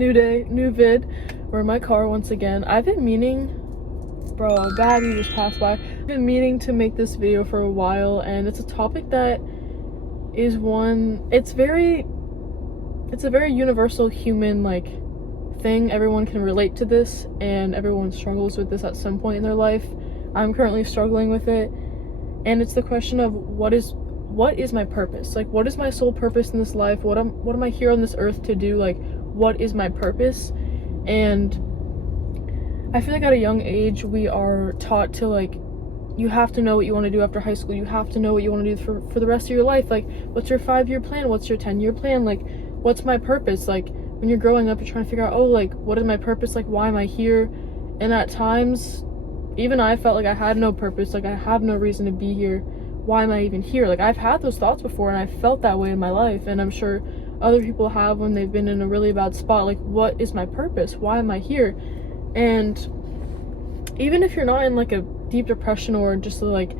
New day, new vid. We're in my car once again. I've been meaning, bro, a baddie just passed by. I've been meaning to make this video for a while, and it's a topic that is it's a very universal human thing. Everyone can relate to this, and everyone struggles with this at some point in their life. I'm currently struggling with it, and it's the question of what is my purpose? Like, what is my sole purpose in this life? What am I here on this earth to do? Like, what is my purpose? And I feel like at a young age we are taught to, like, you have to know what you want to do after high school. You have to know what you want to do for the rest of your life. Like, what's your 5-year plan? What's your 10-year plan? Like, what's my purpose? Like, when you're growing up, you're trying to figure out, oh, like, what is my purpose? Like, why am I here? And at times, even I felt like I had no purpose. Like, I have no reason to be here. Why am I even here? Like, I've had those thoughts before, and I felt that way in my life, and I'm sure other people have when they've been in a really bad spot. Like, what is my purpose? Why am I here? And even if you're not in like a deep depression or just like,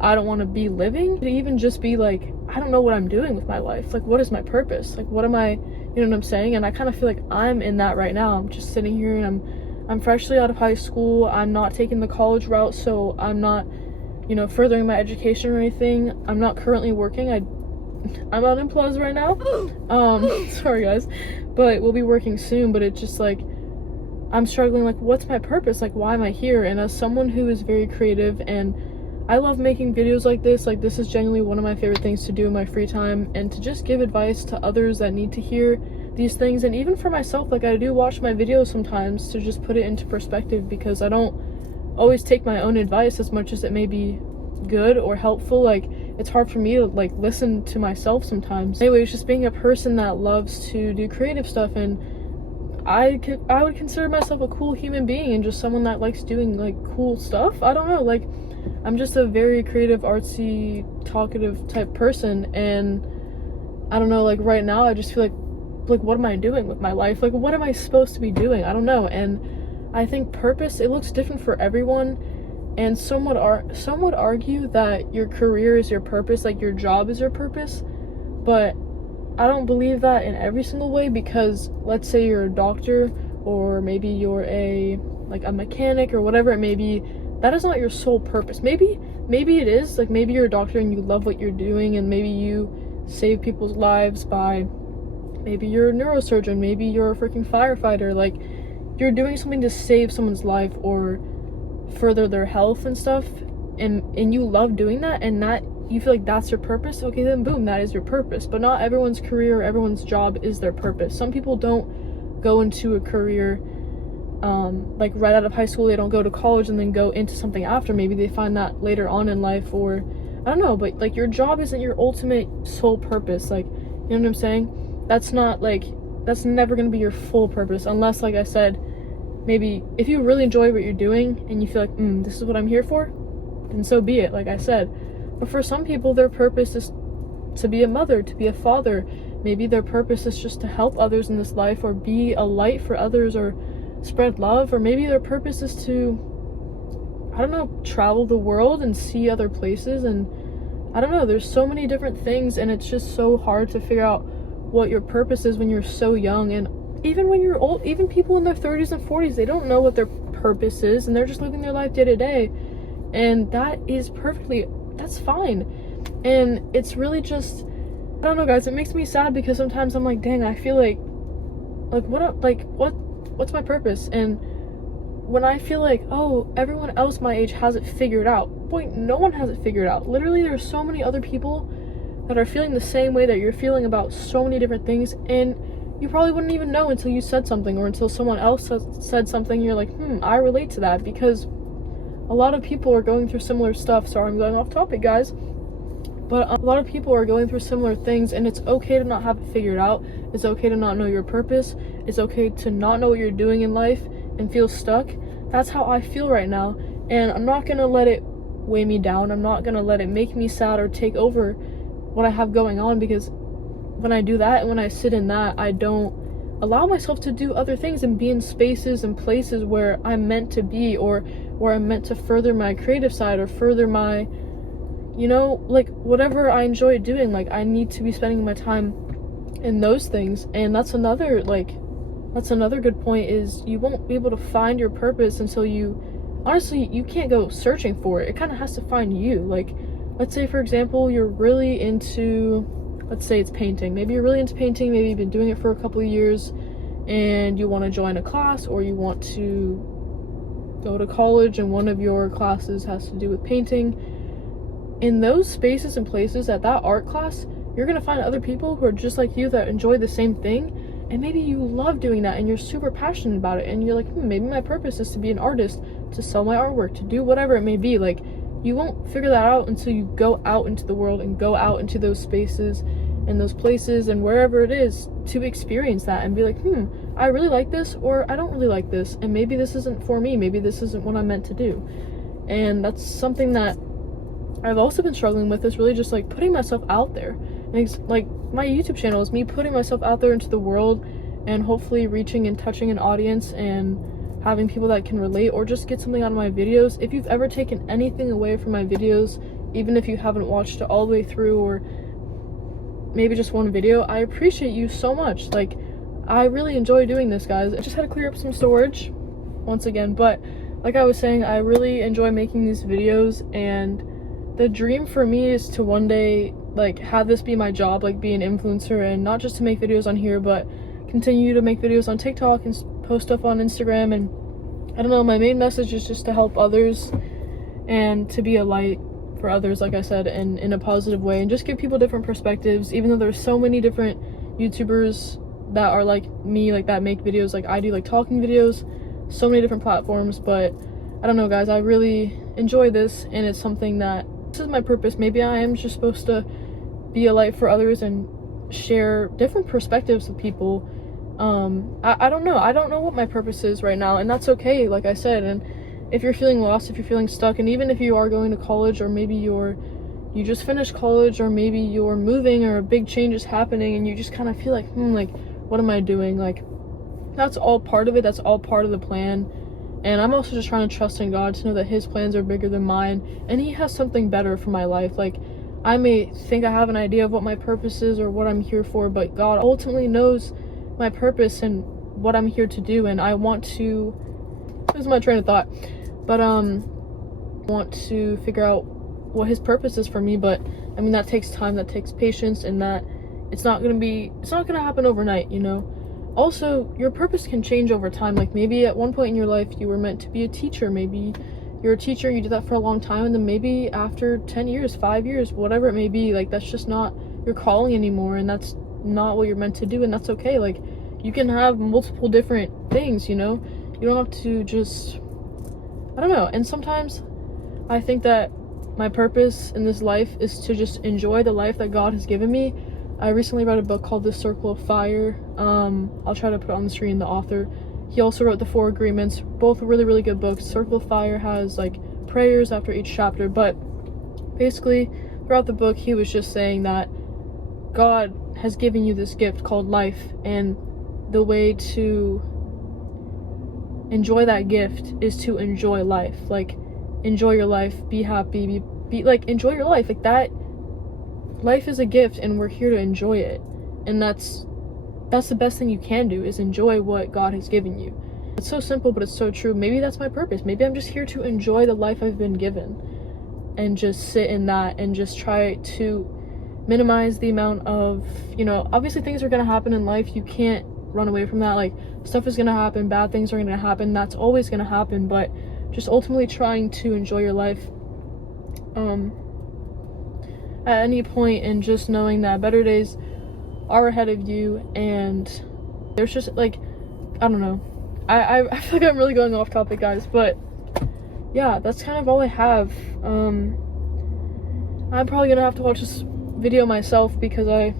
I don't want to be living, to even just be like, I don't know what I'm doing with my life. Like, what is my purpose? Like, what am I, you know what I'm saying? And I kind of feel like I'm in that right now. I'm just sitting here, and I'm freshly out of high school. I'm not taking the college route, so I'm not, you know, furthering my education or anything. I'm not currently working. I'm unemployed right now. Sorry guys, but we'll be working soon. But it's just like, I'm struggling, like, what's my purpose? Like, why am I here? And as someone who is very creative, and I love making videos like this is genuinely one of my favorite things to do in my free time, and to just give advice to others that need to hear these things. And even for myself, like, I do watch my videos sometimes to just put it into perspective, because I don't always take my own advice as much as it may be good or helpful. Like, it's hard for me to like listen to myself sometimes. Anyways, just being a person that loves to do creative stuff, and I would consider myself a cool human being, and just someone that likes doing like cool stuff. I don't know, like, I'm just a very creative, artsy, talkative type person, and I don't know, like, right now I just feel like what am I doing with my life? Like, what am I supposed to be doing? I don't know. And I think purpose, it looks different for everyone. And some would argue that your career is your purpose, like your job is your purpose, but I don't believe that in every single way, because let's say you're a doctor, or maybe you're a mechanic or whatever it may be, that is not your sole purpose. Maybe it is, like, maybe you're a doctor and you love what you're doing, and maybe you save people's lives by, maybe you're a neurosurgeon, maybe you're a freaking firefighter, like, you're doing something to save someone's life or further their health and stuff, and you love doing that, and that you feel like that's your purpose. Okay, then boom, that is your purpose. But not everyone's career or everyone's job is their purpose. Some people don't go into a career like right out of high school. They don't go to college and then go into something after. Maybe they find that later on in life, or I don't know. But like, your job isn't your ultimate sole purpose. Like, you know what I'm saying? That's never gonna be your full purpose, unless, like I said, maybe if you really enjoy what you're doing and you feel like, this is what I'm here for, then so be it, like I said. But for some people, their purpose is to be a mother, to be a father. Maybe their purpose is just to help others in this life, or be a light for others, or spread love. Or maybe their purpose is to, I don't know, travel the world and see other places. And I don't know, there's so many different things, and it's just so hard to figure out what your purpose is when you're so young. And even when you're old, even people in their 30s and 40s, they don't know what their purpose is, and they're just living their life day to day, and that's fine. And it's really just, I don't know guys, it makes me sad, because sometimes I'm like, dang, I feel like what's my purpose? And when I feel like, oh, everyone else my age has it figured out, boy, no one has it figured out. Literally, there's so many other people that are feeling the same way that you're feeling about so many different things, and you probably wouldn't even know until you said something, or until someone else said something. You're like, I relate to that, because a lot of people are going through similar stuff. Sorry, I'm going off topic, guys. But a lot of people are going through similar things, and it's okay to not have it figured out. It's okay to not know your purpose. It's okay to not know what you're doing in life and feel stuck. That's how I feel right now, and I'm not gonna let it weigh me down. I'm not gonna let it make me sad or take over what I have going on, because when I do that, and when I sit in that, I don't allow myself to do other things and be in spaces and places where I'm meant to be, or where I'm meant to further my creative side, or further my, you know, like, whatever I enjoy doing. Like, I need to be spending my time in those things. And that's another, like, that's another good point, is you won't be able to find your purpose until you can't go searching for it. It kind of has to find you. Like, let's say, for example, you're really into, let's say it's painting. Maybe you're really into painting, maybe you've been doing it for a couple of years, and you want to join a class, or you want to go to college and one of your classes has to do with painting. In those spaces and places, at that art class, you're going to find other people who are just like you that enjoy the same thing, and maybe you love doing that and you're super passionate about it, and you're like, maybe my purpose is to be an artist, to sell my artwork, to do whatever it may be. Like, you won't figure that out until you go out into the world and go out into those spaces and those places and wherever it is to experience that and be like, I really like this, or I don't really like this, and maybe this isn't for me, maybe this isn't what I'm meant to do. And that's something that I've also been struggling with, is really just like putting myself out there. And it's like, my YouTube channel is me putting myself out there into the world and hopefully reaching and touching an audience and having people that can relate or just get something out of my videos. If you've ever taken anything away from my videos, even if you haven't watched it all the way through, or maybe just one video, I appreciate you so much. Like, I really enjoy doing this, guys. I just had to clear up some storage once again, but like I was saying, I really enjoy making these videos, and the dream for me is to one day like have this be my job, like be an influencer, and not just to make videos on here, but continue to make videos on TikTok and post stuff on Instagram. And I don't know, my main message is just to help others and to be a light for others, like I said, and in a positive way, and just give people different perspectives. Even though there's so many different YouTubers that are like me, like that make videos like I do, like talking videos, so many different platforms. But I don't know, guys, I really enjoy this, and it's something that, this is my purpose. Maybe I am just supposed to be a light for others and share different perspectives with people. I don't know. I don't know what my purpose is right now, and that's okay, like I said. And if you're feeling lost, if you're feeling stuck, and even if you are going to college, or maybe you just finished college, or maybe you're moving, or a big change is happening, and you just kind of feel like, like, what am I doing? Like, that's all part of it. That's all part of the plan. And I'm also just trying to trust in God to know that his plans are bigger than mine, and he has something better for my life. Like, I may think I have an idea of what my purpose is or what I'm here for, but God ultimately knows my purpose and what I'm here to do. And I want to, this is my train of thought, but want to figure out what his purpose is for me. But I mean, that takes time, that takes patience, and that it's not gonna happen overnight, you know. Also, your purpose can change over time. Like, maybe at one point in your life you were meant to be a teacher. Maybe you're a teacher, you did that for a long time, and then maybe after 10 years, 5 years, whatever it may be, like, that's just not your calling anymore, and that's not what you're meant to do, and that's okay. Like, you can have multiple different things, you know. You don't have to just, I don't know. And sometimes I think that my purpose in this life is to just enjoy the life that God has given me. I recently read a book called The Circle of Fire. I'll try to put it on the screen, the author. He also wrote The Four Agreements, both really, really good books. Circle of Fire has like prayers after each chapter, but basically throughout the book he was just saying that God has given you this gift called life, and the way to enjoy that gift is to enjoy life. Like, enjoy your life, be happy, be like, enjoy your life. Like, that life is a gift, and we're here to enjoy it, and that's the best thing you can do, is enjoy what God has given you. It's so simple, but it's so true. Maybe that's my purpose. Maybe I'm just here to enjoy the life I've been given and just sit in that and just try to minimize the amount of, you know, obviously things are going to happen in life. You can't run away from that. Like, stuff is going to happen, bad things are going to happen, that's always going to happen, but just ultimately trying to enjoy your life at any point, and just knowing that better days are ahead of you. And there's just, like, I don't know, I feel like I'm really going off topic, guys, but yeah, that's kind of all I have. I'm probably gonna have to watch this video myself, because I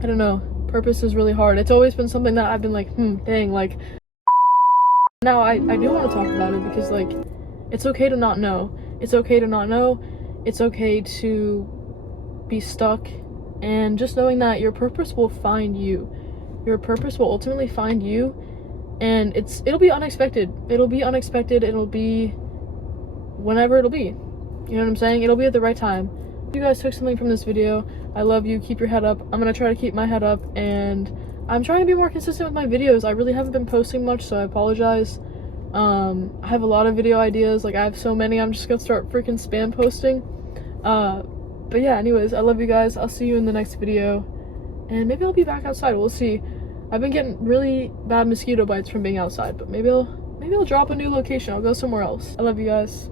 don't know, purpose is really hard. It's always been something that I've been like, dang, like, now I do want to talk about it, because, like, it's okay to not know. It's okay to not know. It's okay to be stuck, and just knowing that your purpose will find you. Your purpose will ultimately find you, and it'll be unexpected. It'll be unexpected. It'll be whenever it'll be. You know what I'm saying? It'll be at the right time. If you guys took something from this video, I love you. Keep your head up. I'm gonna try to keep my head up, and I'm trying to be more consistent with my videos. I really haven't been posting much, so I apologize. I have a lot of video ideas. Like, I have so many, I'm just gonna start freaking spam posting. But yeah, anyways, I love you guys. I'll see you in the next video, and maybe I'll be back outside. We'll see. I've been getting really bad mosquito bites from being outside, but maybe I'll drop a new location. I'll go somewhere else. I love you guys.